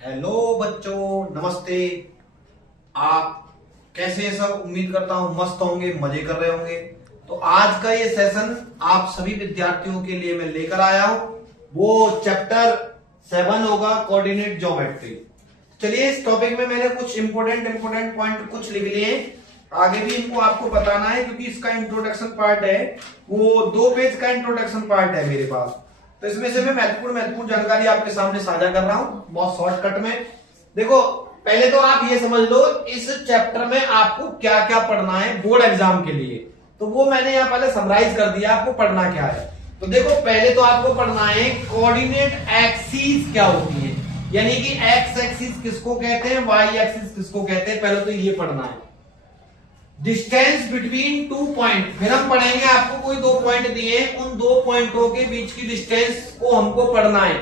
Hello बच्चों, नमस्ते। आप कैसे हैं? सब उम्मीद करता हूं मस्त होंगे, मजे कर रहे होंगे। तो आज का ये सेशन आप सभी विद्यार्थियों के लिए मैं लेकर आया हूं। वो चैप्टर 7 होगा, कोऑर्डिनेट ज्योमेट्री। चलिए, इस टॉपिक में मैंने कुछ इंपोर्टेंट पॉइंट कुछ लिख लिए हैं। आगे भी इनको आपको बताना है क्योंकि इसका इंट्रोडक्शन पार्ट है, वो 2 पेज का इंट्रोडक्शन पार्ट है मेरे पास। तो इसमें से मैं महत्वपूर्ण जानकारी आपके सामने साझा कर रहा हूं बहुत शॉर्टकट में। देखो, पहले तो आप ये समझ लो इस चैप्टर में आपको क्या क्या पढ़ना है बोर्ड एग्जाम के लिए। तो वो मैंने यहाँ पहले समराइज कर दिया आपको पढ़ना क्या है। तो देखो, पहले तो आपको पढ़ना है कोऑर्डिनेट एक्सिस क्या होती है, यानी कि एक्स एक्सिस किसको कहते हैं, वाई एक्सिस किसको कहते हैं। पहले तो ये पढ़ना है। डिस्टेंस बिटवीन 2 पॉइंट, फिर हम पढ़ेंगे आपको कोई 2 पॉइंट दिए, उन 2 पॉइंटों के बीच की डिस्टेंस को हमको पढ़ना है।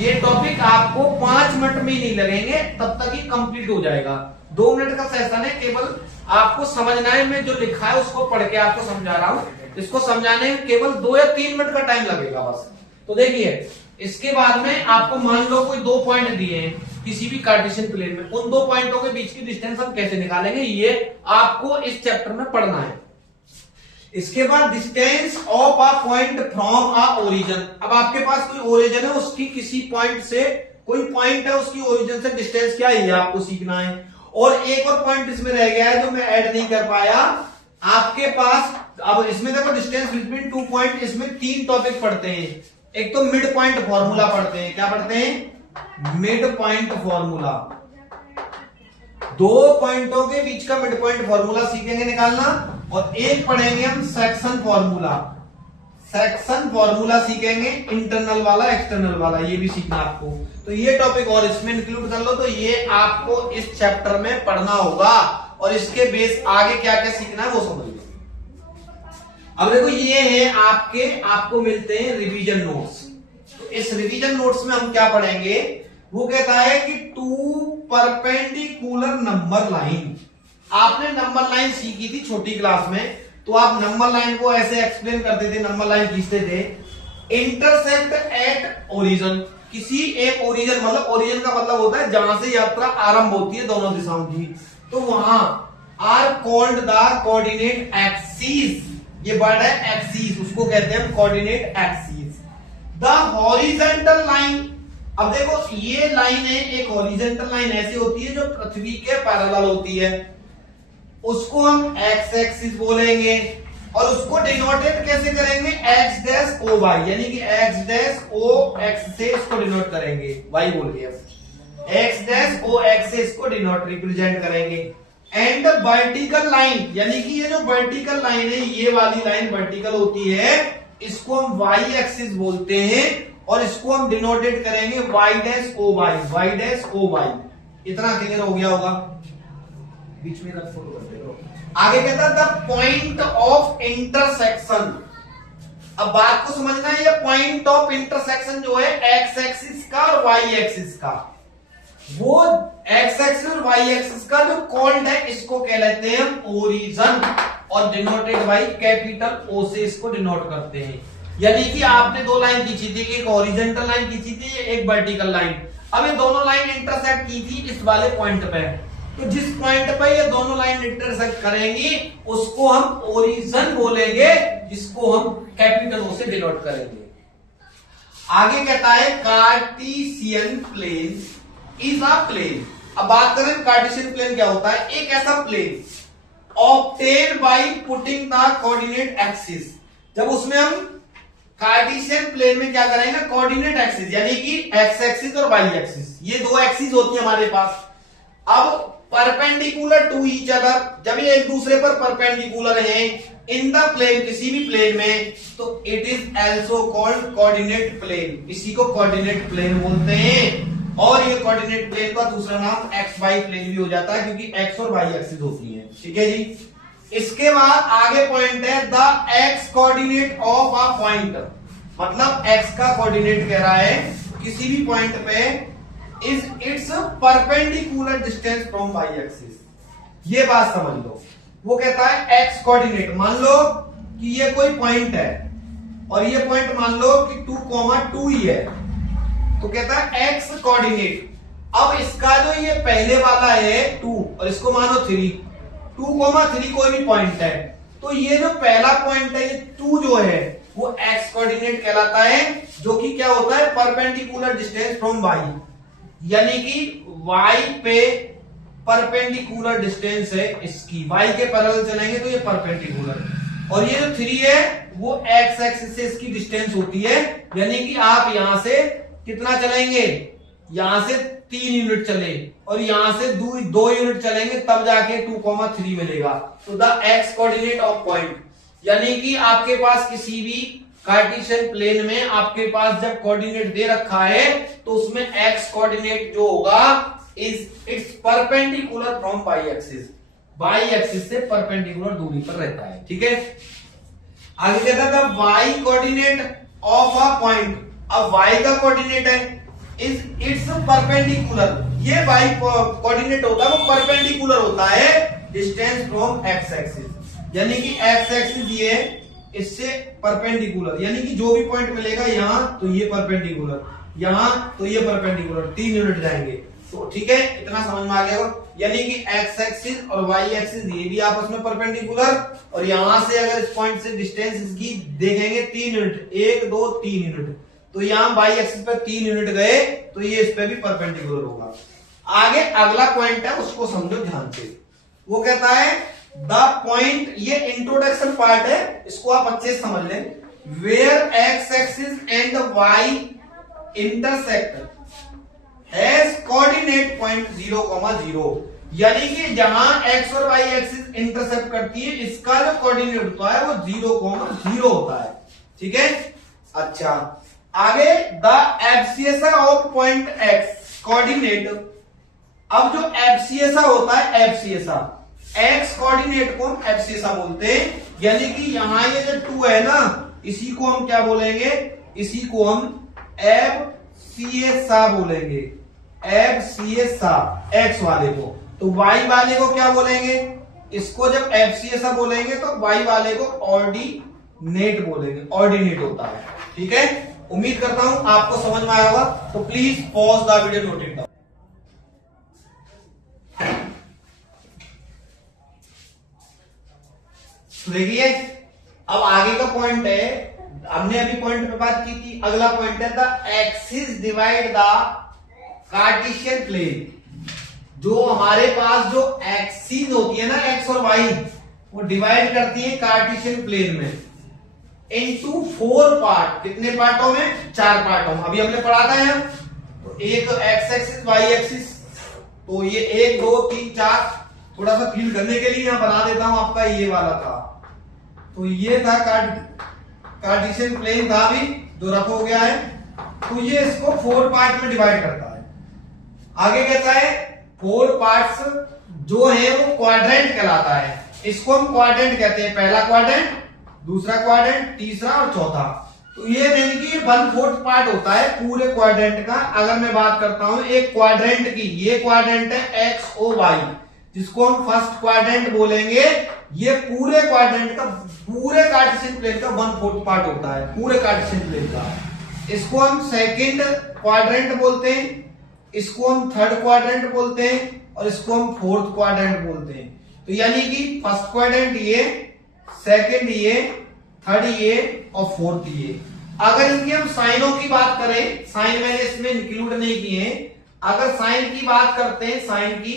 ये टॉपिक आपको 5 मिनट में ही नहीं लगेंगे, तब तक ही कंप्लीट हो जाएगा। 2 मिनट का सेशन है, केवल आपको समझना है। मैं जो लिखा है उसको पढ़ के आपको समझा रहा हूं। इसको समझाने में केवल 2 या 3 मिनट का टाइम लगेगा बस। तो देखिए, इसके बाद में आपको मान लो कोई 2 पॉइंट दिए हैं किसी भी कार्टेशियन प्लेन में, उन 2 पॉइंटों के बीच की डिस्टेंस हम कैसे निकालेंगे, ये आपको इस चैप्टर में पढ़ना है। इसके बाद distance of a point from a origin. अब आपके पास कोई ओरिजिन है, उसकी किसी पॉइंट से, कोई पॉइंट है उसकी ओरिजिन से डिस्टेंस क्या है, ये आपको सीखना है। और एक और पॉइंट इसमें रह गया है जो मैं ऐड नहीं कर पाया आपके पास। अब इसमें देखो, डिस्टेंस बिटवीन 2 पॉइंट, इसमें 3 टॉपिक पढ़ते हैं। एक तो मिड पॉइंट फॉर्मूला पढ़ते हैं। क्या पढ़ते हैं? Mid point formula. 2 पॉइंटों के बीच का मिड पॉइंट फॉर्मूला सीखेंगे निकालना। और एक पढ़ेंगे हम सेक्शन फॉर्मूला। सेक्शन फॉर्मूला सीखेंगे, इंटरनल वाला एक्सटर्नल वाला, ये भी सीखना आपको। तो ये टॉपिक और इसमें इंक्लूड कर लो। तो ये आपको इस चैप्टर में पढ़ना होगा और इसके बेस आगे क्या क्या सीखना है वो समझ लो। अब देखो, ये है आपको मिलते हैं रिवीजन नोट्स। तो इस रिवीजन नोट्स में हम क्या पढ़ेंगे, वो कहता है कि 2 परपेंडिकुलर नंबर लाइन। आपने नंबर लाइन सीखी थी छोटी क्लास में, तो आप नंबर लाइन को ऐसे एक्सप्लेन करते थे, नंबर लाइन खींचते थे। इंटरसेक्ट एट ओरिजिन, किसी एक ओरिजिन, मतलब ओरिजिन का मतलब होता है जहां से यात्रा आरंभ होती है दोनों दिशाओं की, तो वहां are called the coordinate axis. ये वर्ड है एक्सिस, उसको कहते हैं coordinate axis. The horizontal line, अब देखो ये लाइन है, एक हॉरिजॉन्टल लाइन ऐसी होती है जो पृथ्वी के पैरेलल होती है, उसको हम एक्स एक्सिस बोलेंगे। और उसको डिनोटेट कैसे करेंगे, एक्स डैश ओ वाई, यानी कि एक्स डैश ओ एक्स से इसको डिनोट करेंगे, वाई बोल दिया, एक्स डैश ओ एक्स से इसको डिनोट रिप्रेजेंट करेंगे। एंड वर्टिकल लाइन, यानी कि ये जो वर्टिकल लाइन है, ये वाली लाइन वर्टिकल होती है, इसको हम वाई एक्सिस बोलते हैं। और इसको हम डिनोटेट करेंगे Y dash O Y, Y dash O Y. इतना क्लियर हो गया होगा। बीच में फोटो कर दे। आगे कहता है द पॉइंट ऑफ इंटरसेक्शन। अब बात को समझना है, ये पॉइंट ऑफ इंटरसेक्शन जो है एक्स एक्सिस का और वाई एक्सिस का, वो एक्स एक्सिस और वाई एक्सिस का जो कॉल्ड है, इसको कहलाते हैं हम ओरिजिन। और डिनोटेड बाई कैपिटल ओ से इसको डिनोट करते हैं। यानी कि आपने 2 लाइन खींची थी, एक हॉरिजॉन्टल लाइन खींची थी, एक वर्टिकल लाइन। अब ये दोनों लाइन इंटरसेक्ट की थी इस वाले पॉइंट पे, तो जिस पॉइंट पे ये दोनों लाइन इंटरसेक्ट करेंगी उसको हम ओरिजिन बोलेंगे, जिसको हम कैपिटल ओ से डिनोट करेंगे। आगे कहता है Cartesian plane is a plane. अब बात करें कार्टेशियन प्लेन क्या होता है, एक ऐसा plane obtain by putting the coordinate axis. जब उसमें हम कार्टेशियन प्लेन में क्या करेंगे, कोऑर्डिनेट एक्सिस, यानी कि एक्स एक्सिस और वाई एक्सिस, ये 2 एक्सिस होती है हमारे पास। अब परपेंडिकुलर टू ईच अदर, जब ये एक दूसरे पर परपेंडिकुलर हैं इन द प्लेन, किसी भी प्लेन में, तो it is also called coordinate plane. इसी को कोऑर्डिनेट प्लेन बोलते हैं। और ये कोऑर्डिनेट प्लेन का दूसरा नाम एक्स वाई प्लेन भी हो जाता है, क्योंकि एक्स और वाई एक्सिस होती है। ठीक है जी। इसके बाद आगे पॉइंट है the X coordinate of a point, मतलब एक्स का कोऑर्डिनेट कह रहा है किसी भी पॉइंट पे is its perpendicular distance from Y axis. ये बात समझ लो। वो कहता है एक्स कोऑर्डिनेट, मान लो कि ये कोई पॉइंट है और ये पॉइंट मान लो कि 2,2 ही है, तो कहता है एक्स कोऑर्डिनेट। अब इसका जो ये पहले वाला है 2 और इसको मानो 3, 2,3 कोई भी पॉइंट है, तो ये जो पहला पॉइंट है 2 जो है वो एक्स कोऑर्डिनेट कहलाता है, जो कि क्या होता है परपेंडिकुलर डिस्टेंस फ्रॉम वाई, यानी कि वाई पे परपेंडिकुलर डिस्टेंस है इसकी, वाई के पैरेलल चलेंगे तो ये परपेंडिकुलर, और ये जो 3 है वो एक्स एक्सिस से इसकी डिस्टेंस होती है, यानी कि आप यहां से कितना चलेंगे, यहां से 3 यूनिट चले और यहां से 2 यूनिट चलेंगे तब जाके 2,3 मिलेगा। तो the X coordinate of point, यानी कि आपके पास किसी भी कार्टेशियन प्लेन में आपके पास जब कोऑर्डिनेट दे रखा है तो उसमें एक्स कोऑर्डिनेट जो होगा its perpendicular from Y axis, Y axis से परपेंडिकुलर दूरी पर रहता है। ठीक है, आगे कहता था Y coordinate of a point. अब वाई का कोऑर्डिनेट है इट्स परपेंडिकुलर, ये वाई कोऑर्डिनेट होता है वो परपेंडिकुलर होता है डिस्टेंस फ्रॉम एक्स एक्सिस, यानी कि एक्स एक्सिस ये इससे परपेंडिकुलर, यानी कि जो भी पॉइंट मिलेगा यहां तो ये परपेंडिकुलर, यहां तो ये परपेंडिकुलर, 3 यूनिट जाएंगे। तो ठीक है, इतना समझ में आ गया हो, यानी कि एक्स एक्सिस और वाई एक्सिस ये भी आपस में परपेंडिकुलर, और यहां से अगर इस पॉइंट से डिस्टेंस इसकी देखेंगे 3 यूनिट, 1 2 3 यूनिट, तो यहां वाई एक्सिस पर 3 यूनिट गए तो ये इस पे भी परपेंडिकुलर होगा। आगे अगला पॉइंट है उसको समझो ध्यान से, वो कहता है द पॉइंट, ये इंट्रोडक्शन पार्ट है, इसको आप अच्छे से समझ लें, where X axis and Y intersect has coordinate point 0,0, यानी कि जहां एक्स और वाई एक्सिस इंटरसेप्ट करती है इसका जो कोऑर्डिनेट होता है वो 0,0 होता है। ठीक है, अच्छा आगे the abscissa of point X coordinate. अब जो एब्सियसा होता है, एब्सियसा एक्स कोऑर्डिनेट को हम एब्सियसा बोलते हैं, यानी कि यहां ये जो 2 है ना इसी को हम क्या बोलेंगे, इसी को हम एब्सियसा बोलेंगे, एब्सियसा एक्स वाले को, तो वाई वाले को क्या बोलेंगे, इसको जब एब्सियसा बोलेंगे तो वाई वाले को ऑर्डिनेट बोलेंगे, ऑर्डिनेट होता है। ठीक है, उम्मीद करता हूं आपको समझ में आया होगा, तो please pause the video, note it down. देखिए अब आगे का पॉइंट है, हमने अभी पॉइंट पे बात की थी, अगला पॉइंट है the axis divide the Cartesian plane. जो हमारे पास जो एक्सिस होती है ना एक्स और वाई, वो डिवाइड करती है कार्टेशियन प्लेन में इनटू 4 पार्ट। कितने पार्टों में, 4 पार्टों में। अभी हमने पढ़ा था यहाँ, तो एक एक्स एक्सिस वाई एक्सिस, तो ये 1 2 3 4, थोड़ा सा फील करने के लिए यहां बना देता हूं, आपका ये वाला था, तो ये था कार्टेशियन प्लेन था अभी जो रफ हो गया है, तो ये इसको 4 पार्ट में डिवाइड करता है। आगे कहता है 4 पार्ट्स जो है वो क्वाड्रेंट कहलाता है, इसको हम क्वाड्रेंट कहते हैं, पहला क्वाड्रेंट, दूसरा क्वाड्रेंट, तीसरा और चौथा। तो ये यानी कि 1/4 पार्ट होता है पूरे क्वाड्रेंट का। अगर मैं बात करता हूं एक क्वाड्रेंट की, ये क्वाड्रेंट है एक्स ओ वाई, जिसको हम फर्स्ट क्वाड्रेंट बोलेंगे, ये पूरे क्वाड्रेंट का, पूरे कार्टेशियन प्लेन का 1/4 पार्ट होता है, पूरे कार्टेशियन प्लेन का। इसको हम सेकंड क्वाड्रेंट बोलते हैं, इसको हम थर्ड क्वाड्रेंट बोलते हैं, और इसको हम फोर्थ क्वाड्रेंट बोलते हैं। तो यानी कि फर्स्ट क्वाड्रेंट ये, सेकंड ये, थर्ड ये और फोर्थ ये। अगर इनके हम साइनों की बात करें, साइन मैंने इसमें इंक्लूड नहीं किए हैं, अगर साइन की बात करते हैं, साइन की,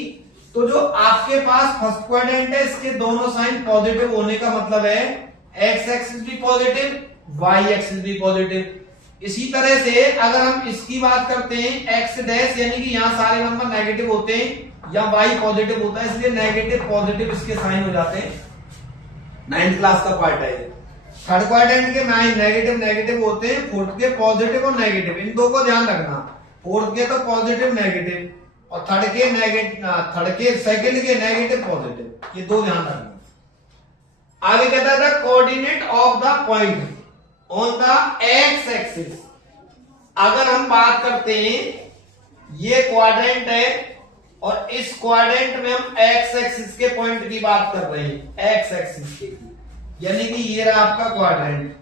तो जो आपके पास फर्स्ट क्वाड्रेंट है इसके दोनों साइन पॉजिटिव होने का मतलब है एक्स एक्सिस भी पॉजिटिव, वाई एक्सिस भी पॉजिटिव। इसी तरह से अगर हम इसकी बात करते हैं एक्स डैश, यानी कि यहां सारे नंबर नेगेटिव होते हैं या वाई पॉजिटिव होता है, इसलिए नेगेटिव पॉजिटिव इसके साइन हो जाते हैं। 9th क्लास का पार्ट है ये। थर्ड क्वाड्रेंट के नेगेटिव नेगेटिव होते हैं, फोर्थ के पॉजिटिव और नेगेटिव, इन दो को ध्यान रखना। फोर्थ के तो पॉजिटिव नेगेटिव, और थर्ड के सेकंड के नेगेटिव पॉजिटिव, ये दो ध्यान रखना। आगे कहता था coordinate of the point on the x axis. अगर हम बात करते हैं, ये क्वाड्रेंट है और इस क्वाड्रेंट में हम एक्स एक्सिस के पॉइंट की बात कर रहे हैं, एक्स एक्सिस के, यानी कि ये रहा आपका क्वाड्रेंट,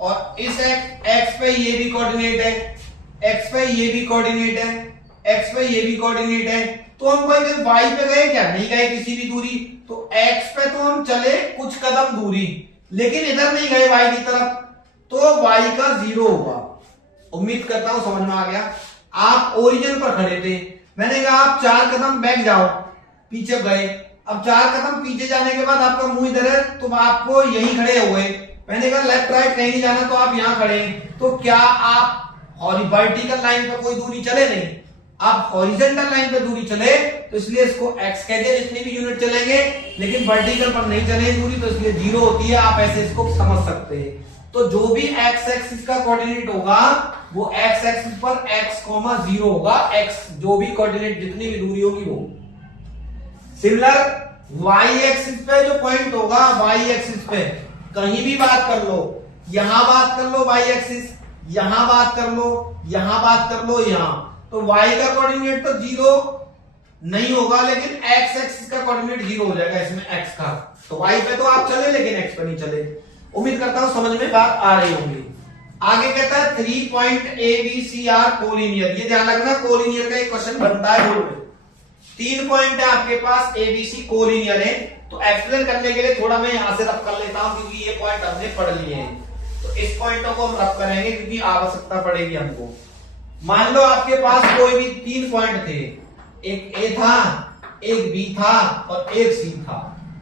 और इस एक्स पे ये भी कोऑर्डिनेट है, एक्स पे ये भी कोऑर्डिनेट है, एक्स पे ये भी कोऑर्डिनेट है। तो हम भाई जब वाई पे गए क्या, नहीं गए किसी भी दूरी, तो एक्स पे तो हम चले कुछ कदम दूरी, लेकिन इधर नहीं गए वाई की तरफ, तो वाई का 0 होगा। उम्मीद करता हूं समझ में आ गया। आप ओरिजिन पर खड़े थे, मैंने कहा आप 4 कदम बैक जाओ, पीछे गए। अब 4 कदम पीछे जाने के बाद आपका मुंह इधर है, तो आपको यहीं खड़े हुए, मैंने कहा लेफ्ट राइट कहीं नहीं जाना, तो आप यहां खड़े। तो क्या आप वर्टिकल लाइन पर कोई दूरी चले? नहीं, आप हॉरिजॉन्टल लाइन पे दूरी चले, तो इसलिए इसको x कह दिया, जितनी भी यूनिट चलेंगे, लेकिन वर्टिकल पर नहीं चले दूरी, तो इसलिए 0 होती है। आप ऐसे इसको समझ सकते हैं। तो जो भी x एक्सिस का कोऑर्डिनेट होगा वो x एक्सिस पर x, 0 होगा। x जो भी कोऑर्डिनेट जितनी भी दूरी होगी वो। सिमिलर y एक्सिस पे जो पॉइंट होगा, y एक्सिस पे कहीं भी बात कर लो, यहां बात कर लो y एक्सिस, यहां बात कर लो, यहां बात कर लो, यहां, तो y का कोऑर्डिनेट तो 0 नहीं होगा, लेकिन x एक्सिस का कोऑर्डिनेट 0 हो जाएगा इसमें x का। तो y पे तो आप चले, लेकिन x पे नहीं चले। उम्मीद करता हूं समझ में बात आ रही होगी। आगे कहता है 3 पॉइंट ABC आर कोलिनियर। ये ध्यान रखना, कोलिनियर का एक क्वेश्चन बनता है बोर्ड में। 3 पॉइंट है आपके पास ABC कोलिनियर है। तो एक्सप्लेन करने के लिए थोड़ा मैं यहां से रफ कर लेता हूं, क्योंकि ये पॉइंट हमने पढ़ लिए हैं। तो इस पॉइंटों को हम रफ करेंगे क्योंकि आवश्यकता पड़ेगी हमको। मान लो आपके पास कोई भी 3 पॉइंट थे, एक A था, एक B था और एक C था।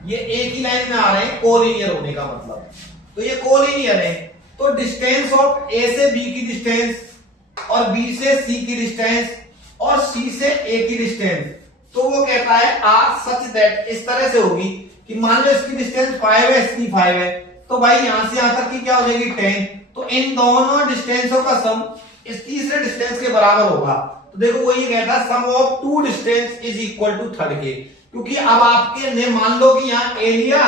ये एक ही लाइन में आ रहे हैं, कोलिनियर होने का मतलब। तो ये कोलिनियर है, तो डिस्टेंस ऑफ A से B की डिस्टेंस और B से C की डिस्टेंस और C से A की डिस्टेंस, तो वो कहता है आर सच दैट, इस तरह से होगी कि मान लो इसकी डिस्टेंस 5 है, इसकी 5 है, तो भाई यहां से यहां तक की क्या हो जाएगी 10। तो इन दोनों डिस्टेंसों का सम इस तीसरे डिस्टेंस के बराबर होगा। तो देखो वो ये कहता है sum of 2 distance is equal to third के, क्योंकि अब आपके ने मान लो कि यहाँ A लिया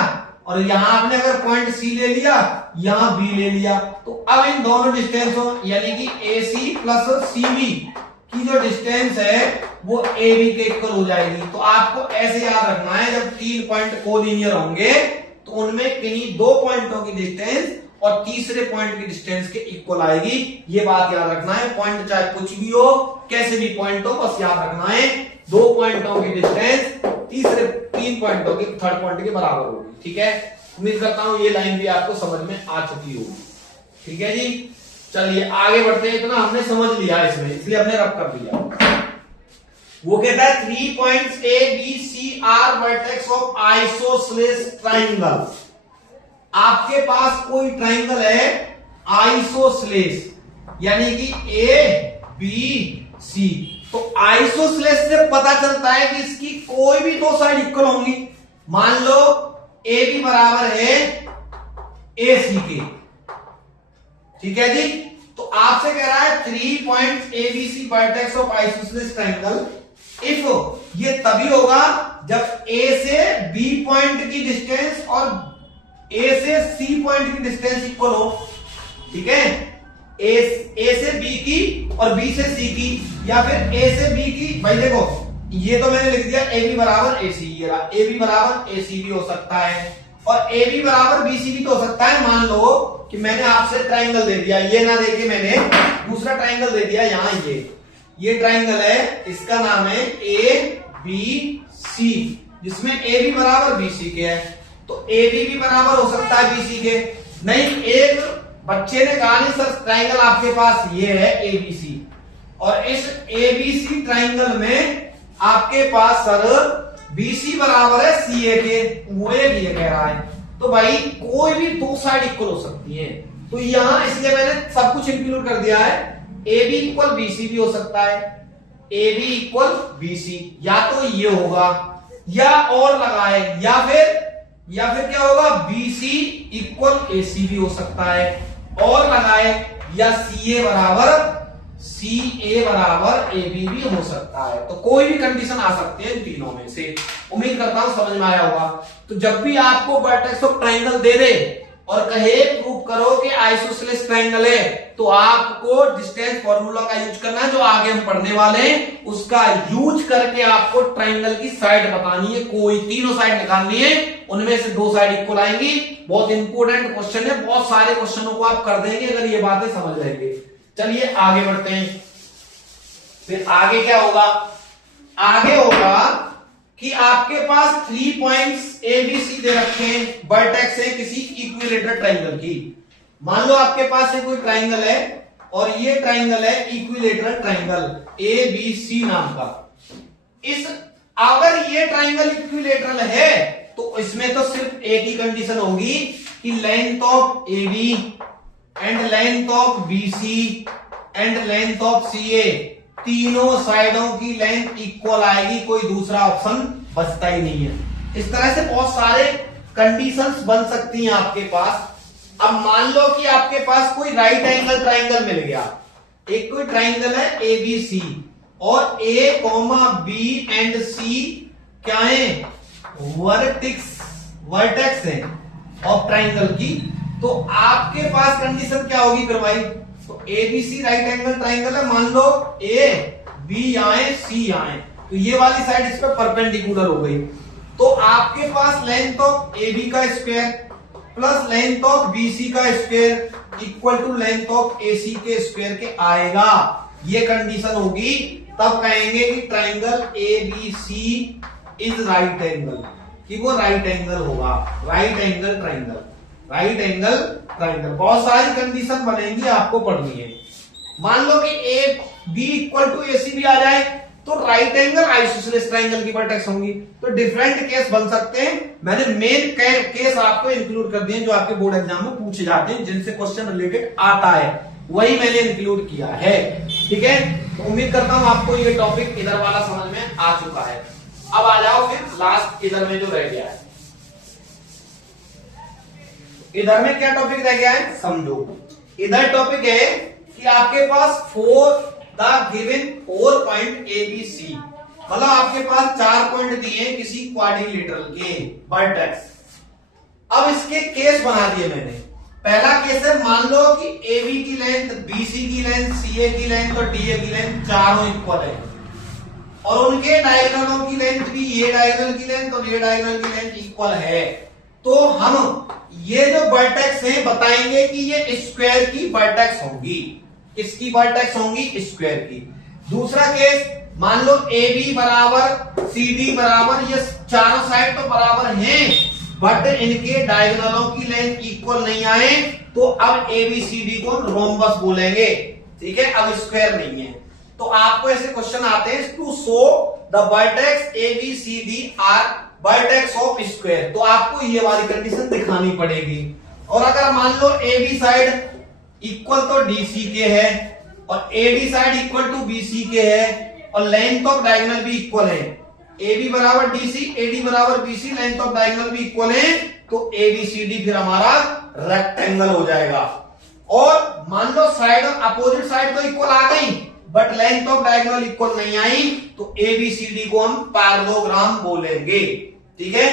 और यहां आपने अगर पॉइंट C ले लिया, यहां B ले लिया, तो अब इन दोनों डिस्टेंसों यानी कि AC प्लस CB की जो डिस्टेंस है वो AB के इक्वल हो जाएगी। तो आपको ऐसे याद रखना है, जब 3 पॉइंट कोलिनियर होंगे तो उनमें किन्हीं 2 पॉइंटों की डिस्टेंस और तीसरे पॉइंट की डिस्टेंस के इक्वल आएगी। ये बात याद रखना है। पॉइंट चाहे कुछ भी हो, कैसे भी पॉइंट हो, बस याद रखना है 2 पॉइंटों की डिस्टेंस तीसरे 3 पॉइंटों की थर्ड पॉइंट के बराबर होगी। ठीक है, उम्मीद करता हूं ये लाइन भी आपको समझ में आ चुकी होगी। ठीक है जी, चलिए आगे बढ़ते हैं। इतना हमने समझ लिया इसमें, इसलिए हमने रब कर दिया। वो कहता है 3 points A B C are vertex of isosceles triangle. आपके पास कोई ट्राइंगल है आइसोसेलेस, यानी कि A B C। तो आइसोसेलेस से पता चलता है कि इसकी कोई भी 2 साइड इक्वल होंगी। मान लो ए बी बराबर है ए सी के, ठीक है जी। तो आपसे कह रहा है 3 point A B C vertex of isosceles triangle if, ये तभी होगा जब ए से बी पॉइंट की डिस्टेंस और ए से सी पॉइंट की डिस्टेंस इक्वल हो। ठीक है, ए से बी की और बी से सी की, या फिर ए से बी की। भाई देखो ये तो मैंने लिख दिया ए बी बराबर ए सी, ये रहा ए बी बराबर ए सी भी हो सकता है और ए बी बराबर बी सी भी तो हो सकता है। मान लो कि मैंने आपसे ट्राइंगल दे दिया, ये ना देके मैंने दूसरा ट्राइंगल दे दिया। यहां ये ट्राइंगल है, इसका नाम है ए बी सी, जिसमें ए बी बराबर बी सी के है। तो ए बी भी बराबर हो सकता है बी सी के। नहीं, एक बच्चे ने कहा नहीं सर ट्राइंगल आपके पास ये है ए बी सी, और इस ए बी सी ट्राइंगल में आपके पास सर बी सी बराबर है सी ए के, वो एक ये कह रहा है। तो भाई कोई भी 2 साइड इक्वल हो सकती है। तो यहां इसलिए मैंने सब कुछ इंक्लूड कर दिया है। A B equal B C भी हो सकता है, A B equal B C, या तो ये होगा या और लगाए, या फिर क्या होगा बी सी इक्वल ए सी भी हो सकता है, और लगाए, या सी ए बराबर ए बी भी हो सकता है। तो कोई भी कंडीशन आ सकती है इन तीनों में से। उम्मीद करता हूं समझ में आया होगा। तो जब भी आपको वर्टेक्स ऑफ ट्राइंगल दे दे और कहे प्रूव करो कि आइसोसेलेस ट्राइंगल है, तो आपको डिस्टेंस फॉर्मूला का यूज करना है, जो आगे हम पढ़ने वाले हैं उसका यूज करके आपको ट्राइंगल की साइड बतानी है। कोई तीनों साइड निकालनी है, उनमें से 2 साइड इक्वल आएंगी। बहुत इंपॉर्टेंट क्वेश्चन है, बहुत सारे क्वेश्चनों को आप कर देंगे अगर ये बातें समझ लेंगे। चलिए आगे बढ़ते हैं। फिर आगे क्या होगा, आगे होगा कि आपके पास 3 पॉइंट्स ABC दे रखे हैं, वर्टेक्स है किसी इक्विलेटरल ट्राइंगल की। मान लो आपके पास है कोई ट्राइंगल है और ये ट्राइंगल है इक्विलेटरल ट्राइंगल ABC नाम का। इस अगर ये ट्राइंगल इक्विलेटरल है तो इसमें तो सिर्फ एक ही कंडीशन होगी कि length of AB and length of BC and length of CA, तीनों साइडों की लेंथ इक्वल आएगी, कोई दूसरा ऑप्शन बचता ही नहीं है। इस तरह से बहुत सारे कंडीशंस बन सकती हैं आपके पास। अब मान लो कि आपके पास कोई राइट एंगल ट्राइंगल मिल गया, एक कोई ट्राइंगल है ABC और A, B एंड C क्या है, वर्टेक्स है ऑफ ट्राइंगल की। तो आपके पास कंडीशन क्या होगी फिर भाई, तो ABC राइट एंगल ट्राइंगल है, मान लो A, B यहां है, C यहां है, तो ये वाली साइड इस पे परपेंडिकुलर हो गई। तो आपके पास लेंथ ऑफ AB का square plus length of BC का square equal to length of AC के स्क्वायर के आएगा। ये कंडीशन होगी, तब कहेंगे कि triangle ABC is right angle, कि वो राइट एंगल होगा, right angle triangle, right angle triangle. बहुत सारी कंडीशन बनेंगी, आपको पढ़नी है। मान लो कि AB इक्वल टू AC भी आ जाए तो राइट एंगल आइसोसेलेस ट्राइंगल की वर्टेक्स होंगी। तो डिफरेंट केस बन सकते हैं, मैंने मेन केस आपको इंक्लूड कर दिए जो आपके बोर्ड एग्जाम में पूछे जाते हैं, जिनसे क्वेश्चन रिलेटेड आता है, वही मैंने इंक्लूड किया है। ठीक है, तो उम्मीद करता हूं आपको ये टॉपिक इधर वाला समझ में आ चुका है। अब आ जाओ फिर लास्ट इधर में जो रह गया है, इधर में क्या टॉपिक रह गया है समझो। इधर टॉपिक है कि आपके पास द गिवन 4 पॉइंट ABC, मतलब आपके पास 4 पॉइंट दिए हैं किसी क्वाड्रिलेटरल के वर्टेक्स। अब इसके केस बना दिए मैंने। पहला केस है, मान लो कि AB की लेंथ, BC की लेंथ, CA की लेंथ और DA की लेंथ चारों इक्वल है और उनके डायगोनलों की लेंथ भी, ये डायगोनल की लेंथ और ये डायगोनल की लेंथ इक्वल है। तो हम ये जो वर्टेक्स हैं बताएंगे कि ये स्क्वायर की वर्टेक्स होंगी। किसकी वर्टेक्स होंगी, स्क्वायर की। दूसरा केस, मान लो AB बराबर CD बराबर, ये चारों साइड तो बराबर हैं बट इनके डायगोनलों की लेंथ इक्वल नहीं आए, तो अब ABCD को रोम्बस बोलेंगे। ठीक है, अब स्क्वायर नहीं है। तो आपको ऐसे क्वेश्चन आते हैं, to show the vertex ABCD are vertex of square, तो आपको ये वाली कंडीशन दिखानी पड़ेगी। और अगर मान लो AB side equal to DC के है और AD side equal to BC के है और लेंथ ऑफ डायगोनल भी इक्वल है, AB बराबर DC, AD बराबर BC, लेंथ ऑफ डायगोनल भी इक्वल है, तो ABCD फिर हमारा रेक्टेंगल हो जाएगा। और मान लो साइड अपोजिट साइड तो इक्वल आ गई but length of diagonal equal नहीं आई, तो ABCD को हम पैरेललोग्राम बोलेंगे। ठीक है,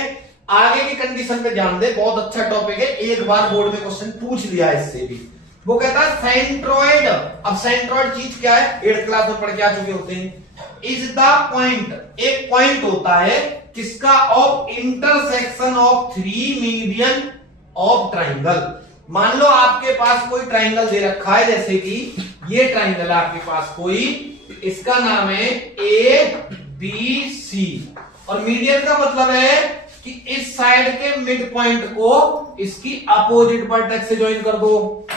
आगे की कंडीशन पे ध्यान दे, बहुत अच्छा टॉपिक है, एक बार बोर्ड में क्वेश्चन पूछ लिया इससे भी। वो कहता है सेंट्रॉइड। अब सेंट्रॉइड चीज क्या है, 8th क्लास में पढ़ के आ चुके होते हैं। इज द पॉइंट, एक पॉइंट होता है किसका, of intersection of 3 median of triangle. मान लो आपके पास कोई ट्राइंगल दे रखा है, जैसे कि ये ट्राइंगल है आपके पास कोई, इसका नाम है ABC और मीडियन का मतलब है कि इस साइड के मिड पॉइंट को इसकी अपोजिट वर्टेक्स से ज्वाइन कर दो,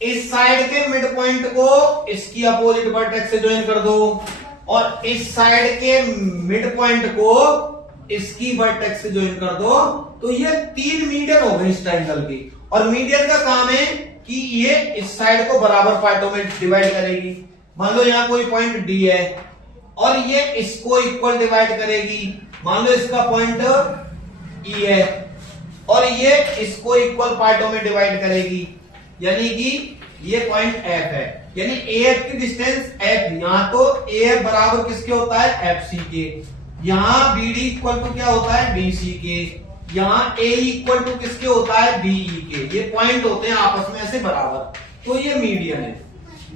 इस साइड के मिड पॉइंट को इसकी अपोजिट वर्टेक्स से ज्वाइन कर दो और इस साइड के मिड पॉइंट को इसकी वर्टेक्स से ज्वाइन कर दो। तो ये 3 मीडियन हो गए इस ट्राइंगल की। और मीडियन का काम है कि ये इस साइड को बराबर पार्टों में डिवाइड करेगी। मान लो यहां कोई पॉइंट D है और ये इसको इक्वल डिवाइड करेगी। मान लो इसका पॉइंट E है और ये इसको इक्वल पार्टों में डिवाइड करेगी, यानी कि ये पॉइंट F है, यानी AF की डिस्टेंस F। यहां तो AF बराबर किसके होता है, FC के। यहां BD इक्वल टू क्या होता है, BC के। यहां AE इक्वल टू किसके होता है, BE के। ये पॉइंट होते हैं आपस में ऐसे बराबर, तो ये मीडियन है।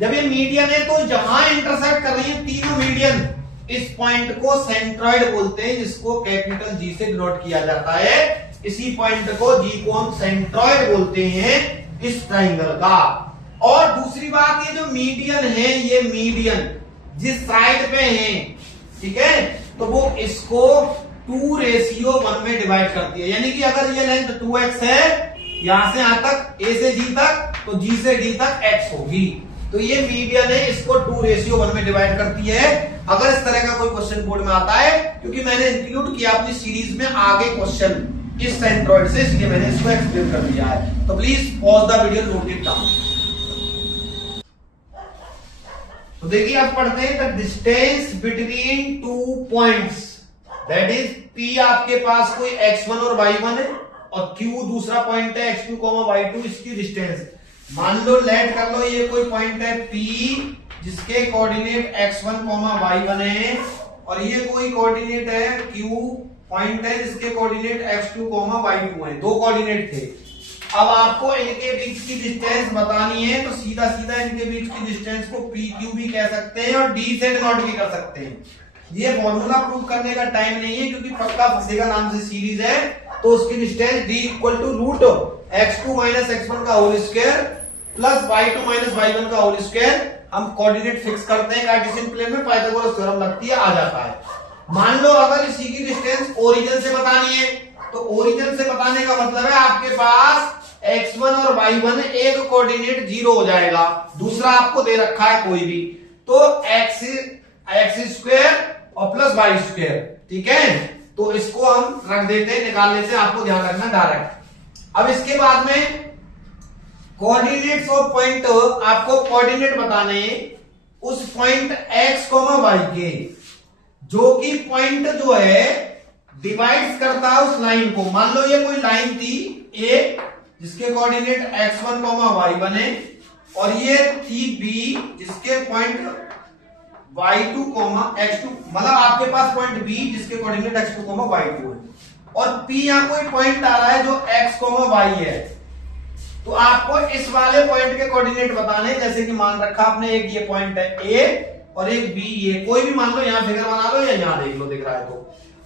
जब ये मीडियन है तो जहां इंटरसेक्ट कर रही है तीनों मीडियन, इस पॉइंट को सेंट्रॉइड बोलते हैं, जिसको कैपिटल G से डिनोट किया जाता है। इसी पॉइंट को G को हम सेंट्रॉइड बोलते हैं इस ट्राइंगल का। और दूसरी बात, ये जो मीडियन है, ये मीडियन जिस साइड पे हैं, ठीक है, तो वो इसको 2:1 में डिवाइड करती है। यानी कि अगर ये लेंथ 2x है, यहां से यहां तक, a से g तक, तो g से d तक x होगी। तो ये मीडियन है, इसको 2:1 में डिवाइड करती है। अगर इस तरह का कोई क्वेश्चन बोर्ड में आता है, क्योंकि मैंने इंक्लूड किया अपनी सीरीज में आगे क्वेश्चन इस सेंट्रॉइड से, इसलिए मैंने इसको एक्सप्लेन कर दिया है। तो please pause the video, note it down. तो देखिए अब पढ़ते हैं the distance between 2 points, that is P आपके पास कोई x1 और y1 है, और Q दूसरा पॉइंट है x2, y2, इसकी डिस्टेंस मान लो, लेट कर लो, ये कोई पॉइंट है P जिसके कोऑर्डिनेट x1, y1 है, और ये कोई कोऑर्डिनेट है Q पॉइंट है जिसके कोऑर्डिनेट x2, y2 है। दो कोऑर्डिनेट थे। अब आपको इनके बीच की डिस्टेंस बतानी है, तो सीधा सीधा इनके बीच की डिस्टेंस को PQ भी कह सकते हैं और D से डिनोट भी कर सकते हैं। ये फॉर्मूला प्रूव करने का टाइम नहीं है, क्योंकि पक्का फंसेगा नाम से सीरीज है, तो उसकी distance D equal to root x2 minus x1 का whole square plus y2 minus y1 का होल स्क्वायर। हम कोऑर्डिनेट फिक्स करते हैं कार्टेशियन प्लेन में, पाइथागोरस थ्योरम लगती है, आ जाता है। मान लो अगर इसी की डिस्टेंस ओरिजिन से बतानी है, तो ओरिजिन से बताने का मतलब है आपके पास x1 और y1 एक कोऑर्डिनेट 0 हो जाएगा, दूसरा आपको दे रखा है कोई भी, तो x स्क्वायर और प्लस वाई स्क्वायर, ठीक है। तो इसको हम रख देते हैं, निकालने से आपको ध्यान रखना डायरेक्ट। अब इसके बाद में कोऑर्डिनेट्स ऑफ पॉइंट, आपको कोऑर्डिनेट बताने उस पॉइंट x, y के, जो कि पॉइंट जो है डिवाइड करता है उस लाइन को। मान लो ये कोई लाइन थी A जिसके कोऑर्डिनेट x1, y1 है, और ये थी B जिसके पॉइंट y2, x2, मतलब आपके पास पॉइंट B जिसके कोऑर्डिनेट x2, y2 है, और P यहां कोई पॉइंट आ रहा है जो x, y है। तो आपको इस वाले पॉइंट के कोऑर्डिनेट बताने, जैसे कि मान रखा आपने, एक ये पॉइंट है A और एक B, ये कोई भी मान लो, यहां फिगर बना लो या यहां देख लो, दिख रहा है तो।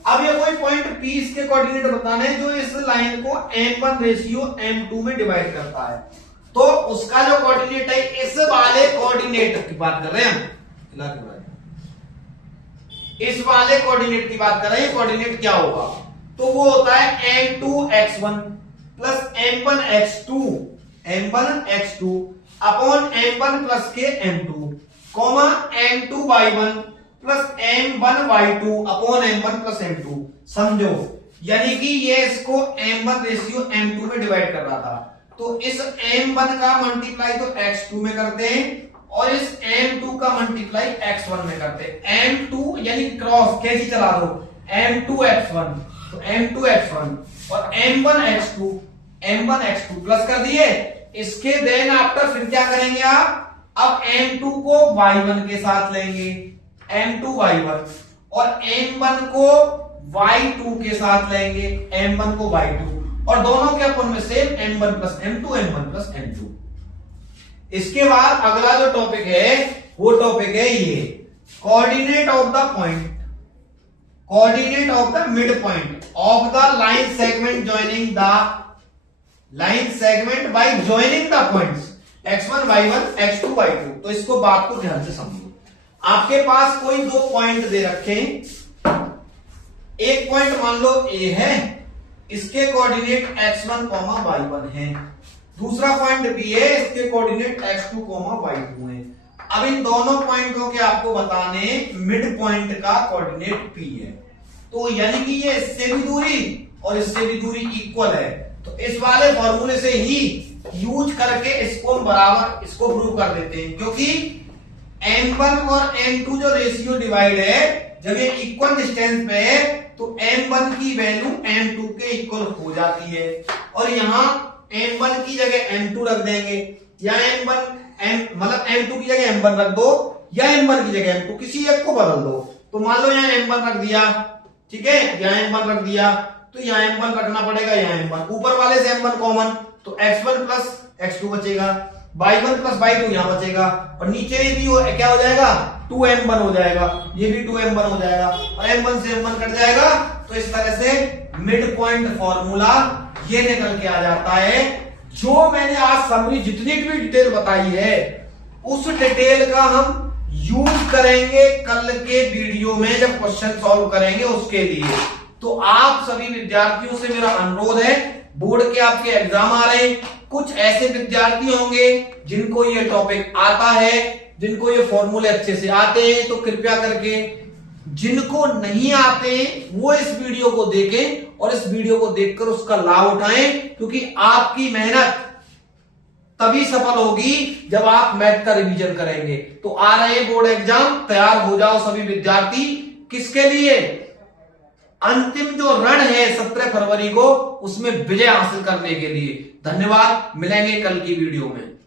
अब ये कोई पॉइंट P, इसके कोऑर्डिनेट बताने जो इस लाइन को m1:m2 में डिवाइड करता है, तो उसका जो कोऑर्डिनेट है, इस वाले कोऑर्डिनेट की बात कर रहे हैं हम, इस वाले कोऑर्डिनेट की बात कर रहे हैं। कोऑर्डिनेट क्या होगा, तो वो होता है m2x1 plus m1x2 upon m1 plus के m2, comma m2y1 plus m1y2 upon m1 plus m2। समझो, यानी कि ये इसको m1:m2 में डिवाइड कर रहा था, तो इस m1 का मल्टीप्लाई तो x2 में करते हैं, और इस m2 का मल्टीप्लाई x1 में करते हैं। m2 यानी क्रॉस कैसी चला दो, m2x1 तो m2x1 और m1x2 प्लस कर दिए। इसके देन आफ्टर फिर क्या करेंगे आप, अब m2 को y1 के साथ लेंगे, m2y1, और m1 को y2 के साथ लेंगे, m1 को y2, और दोनों के अपन में सेम m1 प्लस m2। इसके बाद अगला जो टॉपिक है वो टॉपिक है ये coordinate of the point, coordinate of the mid point of the line segment joining the line segment bye joining the points x1, y1, x2, y2। तो इसको बात को ध्यान से समझो। आपके पास कोई दो पॉइंट दे रखे हैं, एक पॉइंट मान लो A है, इसके कोऑर्डिनेट x1, y1 है, दूसरा पॉइंट B है, इसके कोऑर्डिनेट x2, y2 है। अब इन दोनों पॉइंटों के आपको बताने मिड पॉइंट का कोऑर्डिनेट P है, तो यानी कि ये इससे भी दूरी और इससे भी दूरी इक्वल है। तो इस वाले फॉर्मूले से ही यूज करके इसको हम बराबर इसको प्रूव कर देते हैं, क्योंकि m1 और m2 जो रेशियो डिवाइड है, जब ये इक्वल डिस्टेंस पे है, तो m1 की वैल्यू m2 के इक्वल हो जाती है, और यहां m1 की जगह m2 रख देंगे, या मतलब m2 की जगह m1 रख दो, या m1 की जगह m2, किसी एक को बदल दो। तो मान लो यहाँ m1 रख दिया, ठीक है, यहाँ m1 रख दिया, तो यहाँ m1 रखना पड़ेगा, यहाँ m1, ऊपर वाले से m1 कॉमन, तो x1 प्लस x2 बचेगा, y1 प्लस y2 यहाँ बचेगा, और नीचे भी क्या हो जाएगा, 2m1 हो जाएगा, ये भी 2m1 हो जाएगा, और m1 से m1 कट जाएगा। तो इस तरह से मिड पॉइंट फॉर्मूला ये निकल के आ जाता है। जो मैंने आज समरी जितनी भी डिटेल बताई है, उस डिटेल का हम यूज करेंगे कल के वीडियो में जब क्वेश्चन सॉल्व करेंगे उसके लिए। तो आप सभी विद्यार्थियों से मेरा अनुरोध है, बोर्ड के आपके एग्जाम आ रहे हैं, कुछ ऐसे विद्यार्थी होंगे जिनको ये टॉपिक आता है, जिनको ये फॉर्मूले अच्छे से आते हैं, तो कृपया करके जिनको नहीं आते वो इस वीडियो को देखें और इस वीडियो को देखकर उसका लाभ उठाएं, क्योंकि आपकी मेहनत तभी सफल होगी जब आप मैथ का रिवीजन करेंगे। तो आ रहे बोर्ड एग्जाम, तैयार हो जाओ सभी विद्यार्थी। किसके लिए? अंतिम जो रण है 17 फरवरी को, उसमें विजय हासिल करने के लिए। धन्यवाद, मिलेंगे कल की वीडियो में।